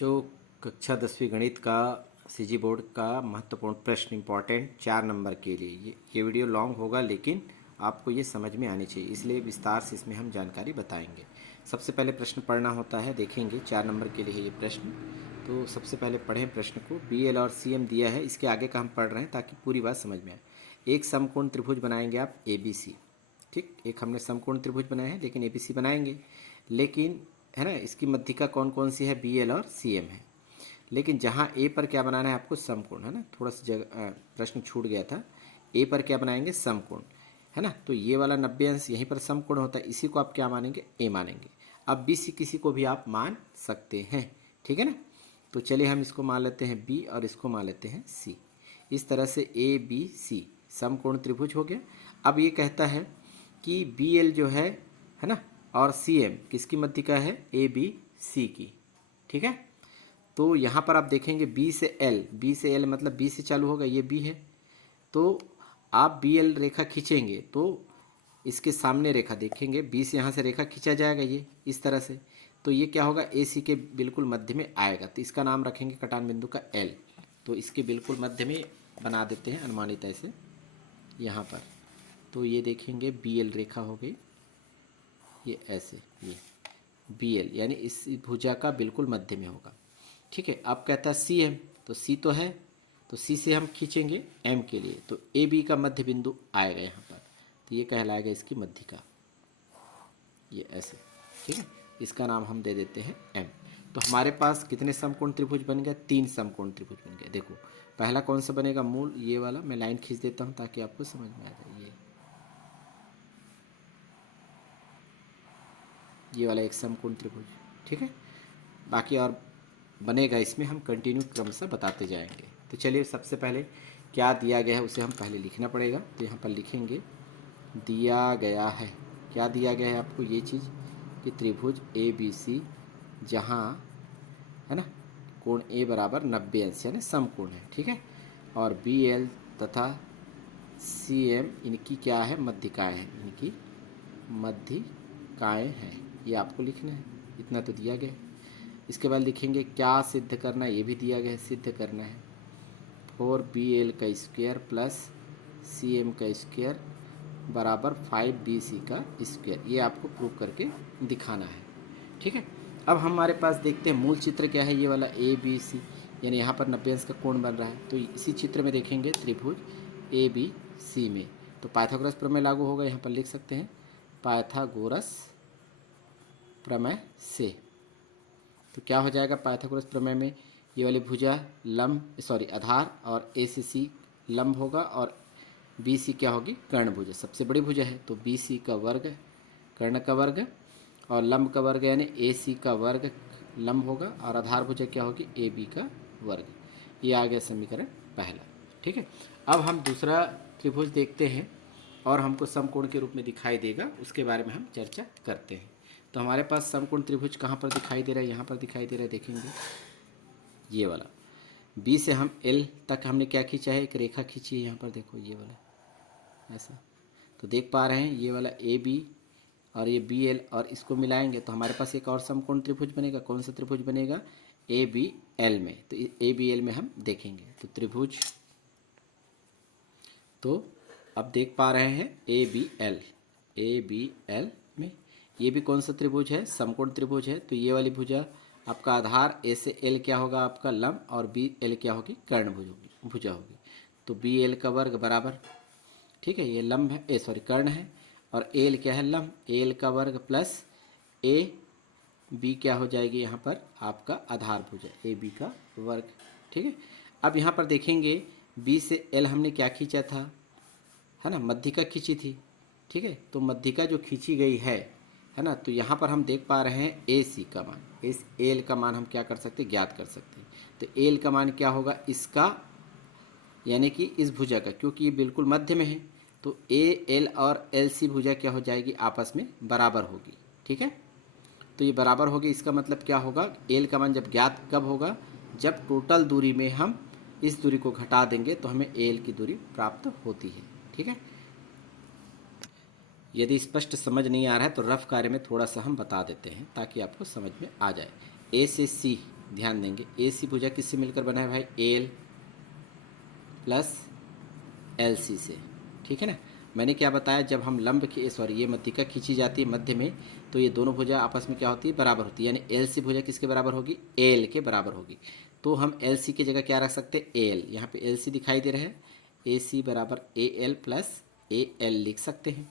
बच्चों, कक्षा 10वीं गणित का सीजी बोर्ड का महत्वपूर्ण प्रश्न इम्पॉर्टेंट 4 नंबर के लिए ये वीडियो लॉन्ग होगा, लेकिन आपको ये समझ में आनी चाहिए, इसलिए विस्तार से इसमें हम जानकारी बताएंगे। सबसे पहले प्रश्न पढ़ना होता है, देखेंगे 4 नंबर के लिए है ये प्रश्न। तो सबसे पहले पढ़ें प्रश्न को। BL और CM दिया है, इसके आगे का हम पढ़ रहे हैं ताकि पूरी बात समझ में आए। एक समकोण त्रिभुज बनाएंगे आप ABC, ठीक। एक हमने समकोण त्रिभुज बनाया है, लेकिन ABC बनाएंगे, लेकिन है ना, इसकी मध्यिका कौन कौन सी है? BL और CM है। लेकिन जहाँ A पर क्या बनाना है आपको? समकोण, है ना। थोड़ा सा जगह प्रश्न छूट गया था। A पर क्या बनाएंगे? समकोण, है ना। तो ये वाला 90 अंश यहीं पर समकोण होता है, इसी को आप क्या मानेंगे? A मानेंगे। अब BC किसी को भी आप मान सकते हैं, ठीक है ना। तो चलिए हम इसको मान लेते हैं B और इसको मान लेते हैं C। इस तरह से ABC समकोण त्रिभुज हो गया। अब ये कहता है कि BL जो है ना, और CM किसकी मध्यिका है? ABC की, ठीक है। तो यहाँ पर आप देखेंगे B से L मतलब B से चालू होगा, ये B है। तो आप BL रेखा खींचेंगे तो इसके सामने रेखा देखेंगे, B से यहाँ से रेखा खींचा जाएगा ये इस तरह से। तो ये क्या होगा? AC के बिल्कुल मध्य में आएगा, तो इसका नाम रखेंगे कटान बिंदु का L। तो इसके बिल्कुल मध्य में बना देते हैं अनुमानित ऐसे यहाँ पर। तो ये देखेंगे BL रेखा हो गई, ये ऐसे, ये BL यानी इस भुजा का बिल्कुल मध्य में होगा, ठीक है। अब कहता है CM, तो C तो है, तो C से हम खींचेंगे M के लिए, तो AB का मध्य बिंदु आएगा यहाँ पर, तो ये कहलाएगा इसकी मध्यिका, ये ऐसे, ठीक है। इसका नाम हम दे देते हैं M। तो हमारे पास कितने समकोण त्रिभुज बन गए? 3 समकोण त्रिभुज बन गए। देखो पहला कौन सा बनेगा? मूल ये वाला, मैं लाइन खींच देता हूँ ताकि आपको समझ में आ जाए। ये वाला एक समकोण त्रिभुज, ठीक है। बाकी और बनेगा, इसमें हम कंटिन्यू क्रमशः बताते जाएंगे। तो चलिए सबसे पहले क्या दिया गया है उसे हम पहले लिखना पड़ेगा। तो यहाँ पर लिखेंगे दिया गया है, क्या दिया गया है आपको? ये चीज़ कि त्रिभुज ABC जहाँ है ना कोण A बराबर 90 अंश यानी समकोण है, ठीक है। और BL तथा CM इनकी क्या है? मध्यिकाएँ हैं, इनकी मध्यिकाएँ हैं, ये आपको लिखना है। इतना तो दिया गया। इसके बाद लिखेंगे क्या सिद्ध करना है, ये भी दिया गया है, सिद्ध करना है 4BL का स्क्वायर प्लस CM का स्क्वायर बराबर 5BC का स्क्वायर, ये आपको प्रूव करके दिखाना है, ठीक है। अब हमारे पास देखते हैं मूल चित्र क्या है, ये वाला ABC यानी यहाँ पर 90 अंश का कोण बन रहा है। तो इसी चित्र में देखेंगे त्रिभुज ABC में, तो पाइथागोरस प्रमेय लागू होगा, यहाँ पर लिख सकते हैं पाइथागोरस प्रमेय से। तो क्या हो जाएगा पाइथागोरस प्रमेय में? ये वाली भुजा आधार और A से C लंब होगा, और BC क्या होगी? कर्ण भुजा, सबसे बड़ी भुजा है, तो BC का वर्ग कर्ण का वर्ग और लंब का वर्ग यानी AC का वर्ग लंब होगा, और आधार भुजा क्या होगी? AB का वर्ग। ये आ गया समीकरण पहला, ठीक है। अब हम दूसरा त्रिभुज देखते हैं और हमको समकोण के रूप में दिखाई देगा, उसके बारे में हम चर्चा करते हैं। तो हमारे पास समकोण त्रिभुज कहाँ पर दिखाई दे रहा है? यहाँ पर दिखाई दे रहा है, देखेंगे ये वाला। B से हम L तक हमने क्या खींचा है? एक रेखा खींची है, यहाँ पर देखो ये वाला ऐसा। तो देख पा रहे हैं ये वाला AB और ये BL, और इसको मिलाएंगे तो हमारे पास एक और समकोण त्रिभुज बनेगा। कौन सा त्रिभुज बनेगा? ABL में। तो ABL में हम देखेंगे तो त्रिभुज, तो अब देख पा रहे हैं ABL में ये भी कौन सा त्रिभुज है? समकोण त्रिभुज है। तो ये वाली भुजा आपका आधार A से L क्या होगा? आपका लंब, और BL क्या होगी? कर्ण भुजा होगी। तो BL का वर्ग बराबर, ठीक है, ये लंब है, कर्ण है, और AL क्या है? लंब। AL का वर्ग प्लस AB क्या हो जाएगी यहाँ पर? आपका आधार भुजा AB का वर्ग, ठीक है। अब यहाँ पर देखेंगे B से L हमने क्या खींचा था? है ना, मध्यिका खींची थी, ठीक है। तो मध्यिका जो खींची गई है ना, तो यहाँ पर हम देख पा रहे हैं AC का मान, इस L का मान हम क्या कर सकते हैं? ज्ञात कर सकते हैं। तो L का मान क्या होगा? इसका यानी कि इस भुजा का, क्योंकि ये बिल्कुल मध्य में है, तो AL और LC भुजा क्या हो जाएगी? आपस में बराबर होगी, ठीक है। तो ये बराबर होगी, इसका मतलब क्या होगा? L का मान जब ज्ञात कब होगा? जब टोटल दूरी में हम इस दूरी को घटा देंगे तो हमें AL की दूरी प्राप्त होती है, ठीक है। यदि स्पष्ट समझ नहीं आ रहा है तो रफ कार्य में थोड़ा सा हम बता देते हैं ताकि आपको समझ में आ जाए। A से C ध्यान देंगे ए सी भुजा किससे मिलकर बना है भाई, एल प्लस एल सी से, ठीक है ना। मैंने क्या बताया, जब हम लंब की सॉरी ये मध्यिका खींची जाती है मध्य में, तो ये दोनों भुजा आपस में क्या होती है, बराबर होती है, यानी एल सी भुजा किसके बराबर होगी, एल के बराबर होगी। तो हम एल सी की जगह क्या रख सकते हैं, एल, यहाँ पे एल सी दिखाई दे रहा है, ए सी बराबर A L plus A L लिख सकते हैं।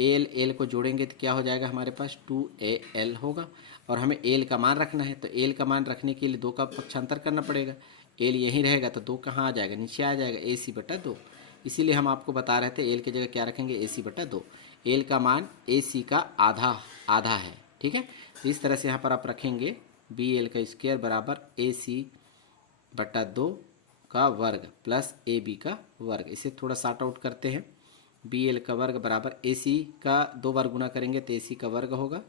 एल एल को जोड़ेंगे तो क्या हो जाएगा हमारे पास, 2AL होगा। और हमें एल का मान रखना है, तो एल का मान रखने के लिए 2 का पक्षांतर करना पड़ेगा। एल यहीं रहेगा तो 2 कहाँ आ जाएगा, नीचे आ जाएगा, AC/2। इसीलिए हम आपको बता रहे थे एल की जगह क्या रखेंगे, AC/2। एल का मान AC का आधा आधा है, ठीक है। तो इस तरह से यहाँ पर आप रखेंगे BL का स्क्वायर बराबर AC/2 का वर्ग प्लस AB का वर्ग। इसे थोड़ा सॉर्ट आउट करते हैं, BL का वर्ग बराबर AC का 2 बार गुना करेंगे तो AC का वर्ग होगा,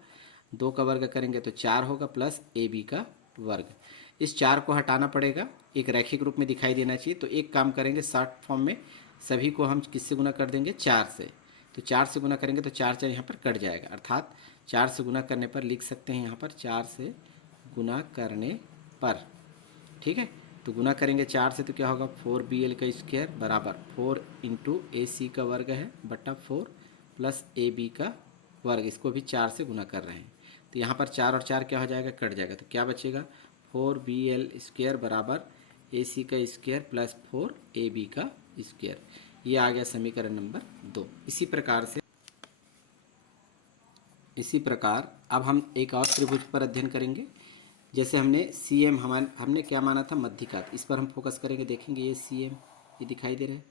2 का वर्ग करेंगे तो 4 होगा, प्लस AB का वर्ग। इस 4 को हटाना पड़ेगा, एक रैखिक रूप में दिखाई देना चाहिए। तो एक काम करेंगे, शॉर्ट फॉर्म में सभी को हम किससे गुना कर देंगे, 4 से। तो 4 से गुना करेंगे तो 4 यहाँ पर कट जाएगा, अर्थात 4 से गुना करने पर लिख सकते हैं यहाँ पर 4 से गुना करने पर, ठीक है। तो गुना करेंगे 4 से तो क्या होगा, 4BL का स्क्वायर बराबर 4 इंटू AC का वर्ग है बटा 4 प्लस AB का वर्ग। इसको भी 4 से गुना कर रहे हैं, तो यहाँ पर 4 और 4 क्या हो जाएगा, कट जाएगा। तो क्या बचेगा, 4BL स्क्वायर बराबर AC का स्क्वायर प्लस 4AB का स्क्वायर। ये आ गया समीकरण नंबर 2। इसी प्रकार अब हम एक और त्रिभुज पर अध्ययन करेंगे। जैसे हमने CM हमने क्या माना था, मध्यिका, इस पर हम फोकस करेंगे। देखेंगे ये CM ये दिखाई दे रहा है,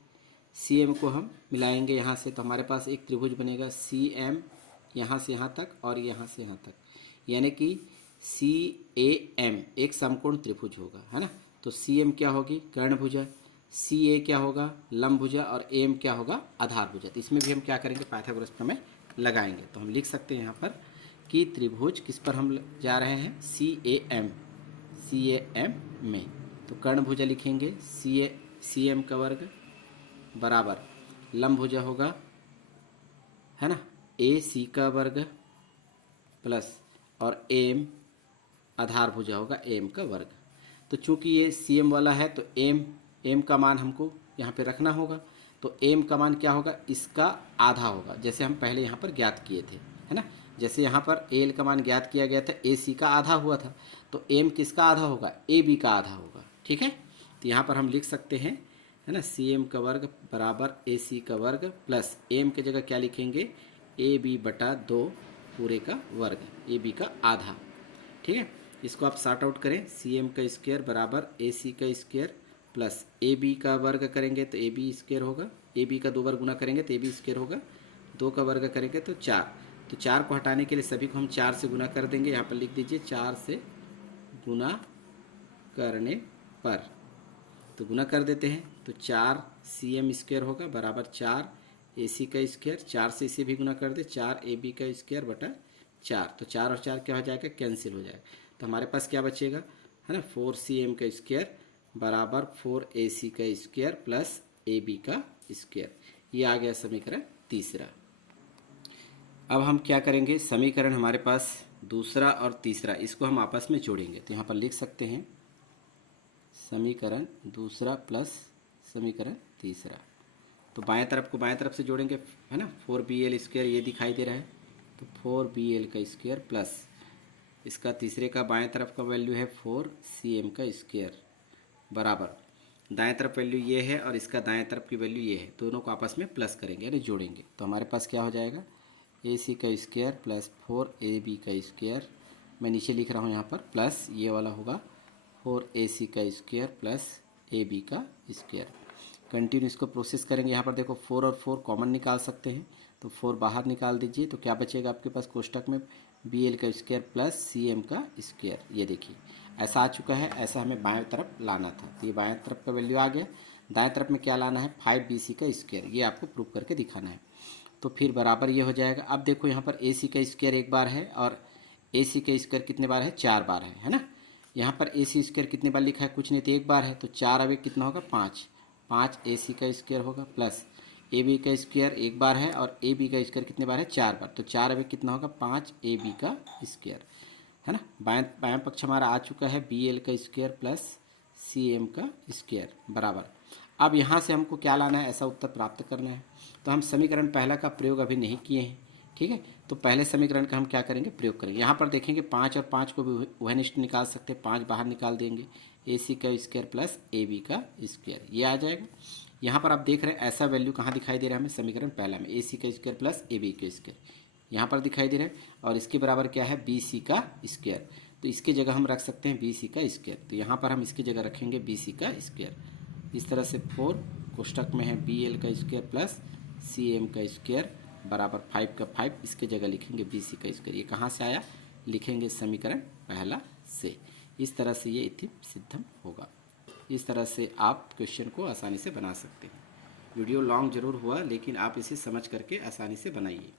CM को हम मिलाएंगे यहाँ से, तो हमारे पास एक त्रिभुज बनेगा CM, यहाँ से यहाँ तक और यहाँ से यहाँ तक, यानी कि CAM एक समकोण त्रिभुज होगा, है ना। तो CM क्या होगी, कर्ण भुजा, CA क्या होगा, लंब भुजा, और AM क्या होगा, आधार भुजा। तो इसमें भी हम क्या करेंगे, पाइथागोरस प्रमेय लगाएंगे। तो हम लिख सकते हैं यहाँ पर कि त्रिभुज किस पर हम जा रहे हैं, CAM में। तो कर्ण भुजा लिखेंगे, CM का वर्ग बराबर लंब भुजा होगा, है ना, AC का वर्ग प्लस और AM आधार भुजा होगा, AM का वर्ग। तो चूंकि ये CM वाला है तो M का मान हमको यहाँ पे रखना होगा। तो M का मान क्या होगा, इसका आधा होगा, जैसे हम पहले यहाँ पर ज्ञात किए थे, है ना। जैसे यहाँ पर L का मान ज्ञात किया गया था, AC का आधा हुआ था, तो M किसका आधा होगा, AB का आधा होगा, ठीक है। तो यहाँ पर हम लिख सकते हैं, है ना, CM का वर्ग बराबर AC का वर्ग प्लस M की जगह क्या लिखेंगे, AB/2 पूरे का वर्ग, AB का आधा, ठीक है। इसको आप सॉर्ट आउट करें, CM का स्क्वायर बराबर AC का स्क्वायर प्लस AB का वर्ग करेंगे तो AB स्क्वायर होगा, AB का 2 बार गुना करेंगे तो AB स्क्वायर होगा, 2 का वर्ग करेंगे तो 4। तो 4 को हटाने के लिए सभी को हम 4 से गुना कर देंगे, यहाँ पर लिख दीजिए 4 से गुना करने पर। तो गुना कर देते हैं, तो 4 CM स्क्वायर होगा बराबर 4 AC का स्क्वायर, 4 से इसे भी गुना कर दे, 4 AB का स्क्वायर बटा 4। तो 4 और 4 क्या हो जाएगा, कैंसिल हो जाएगा। तो हमारे पास क्या बचेगा, है ना, 4CM का स्क्वायर बराबर 4AC का स्क्वायर प्लस AB का स्क्वायर। ये आ गया समीकरण तीसरा। अब हम क्या करेंगे, समीकरण हमारे पास दूसरा और तीसरा, इसको हम आपस में जोड़ेंगे। तो यहाँ पर लिख सकते हैं समीकरण दूसरा प्लस समीकरण तीसरा। तो बाएं तरफ को बाएं तरफ से जोड़ेंगे, है ना, 4BL स्क्वायर ये दिखाई दे रहा है, तो 4BL का स्क्वायर प्लस इसका तीसरे का बाएं तरफ का वैल्यू है 4CM का स्क्वायर बराबर दाएं तरफ वैल्यू ये है और इसका दाएं तरफ की वैल्यू ये है, दोनों को आपस में प्लस करेंगे यानी जोड़ेंगे। तो हमारे पास क्या हो जाएगा, AC का स्क्वायर प्लस 4AB का स्क्वायर, मैं नीचे लिख रहा हूँ यहाँ पर, प्लस ये वाला होगा 4AC का स्क्वायर प्लस AB का स्क्वायर। कंटिन्यू इसको प्रोसेस करेंगे। यहाँ पर देखो 4 और 4 कॉमन निकाल सकते हैं, तो 4 बाहर निकाल दीजिए, तो क्या बचेगा आपके पास कोष्टक में, BL का स्क्वायर प्लस CM का स्क्वायर। ये देखिए ऐसा आ चुका है, ऐसा हमें बाएं तरफ लाना था, तो ये बाएं तरफ का वैल्यू आ गया। दाएं तरफ में क्या लाना है, 5BC का स्क्वायर, ये आपको प्रूव करके दिखाना है। तो फिर बराबर ये हो जाएगा। अब देखो यहाँ पर AC का स्क्वायर एक बार है और AC का स्क्वायर कितने बार है, 4 बार है ना। यहाँ पर AC स्क्वायर कितने बार लिखा है, कुछ नहीं तो एक बार है, तो 4 अब एक कितना होगा, 5 AC का स्क्वायर होगा प्लस AB का स्क्वायर एक बार है और AB का स्क्वायर कितने बार है, 4 बार, तो 4 अब एक कितना होगा, 5 AB का स्क्वायर। है ना। बाएं बाएं पक्ष हमारा आ चुका है बी एल का स्क्वायर प्लस सी एम का स्क्वायर बराबर। अब यहाँ से हमको क्या लाना है, ऐसा उत्तर प्राप्त करना है। तो हम समीकरण पहला का प्रयोग अभी नहीं किए हैं, ठीक है। तो पहले समीकरण का हम क्या करेंगे, प्रयोग करेंगे। यहाँ पर देखेंगे 5 और 5 को भी वहनिष्ठ निकाल सकते हैं, 5 बाहर निकाल देंगे, ए सी का स्क्वायर प्लस ए बी का स्क्वायर, ये आ जाएगा। यहाँ पर आप देख रहे हैं ऐसा वैल्यू कहाँ दिखाई दे रहा है हमें, समीकरण पहला में, ए सी का स्क्वायर प्लस ए बी का स्क्वायर यहाँ पर दिखाई दे रहा है। और इसके बराबर क्या है, बी सी का स्क्वायर। तो इसके जगह हम रख सकते हैं बी सी का स्क्वायर। तो यहाँ पर हम इसकी जगह रखेंगे बी सी का स्क्वायर। इस तरह से 4 कोष्टक में है बी एल का स्क्वायर प्लस सी एम का स्क्वायर बराबर 5 का 5, इसके जगह लिखेंगे बी सी का स्क्वायर। ये कहाँ से आया, लिखेंगे समीकरण पहला से। इस तरह से ये इति सिद्धम होगा। इस तरह से आप क्वेश्चन को आसानी से बना सकते हैं। वीडियो लॉन्ग जरूर हुआ, लेकिन आप इसे समझ करके आसानी से बनाइए।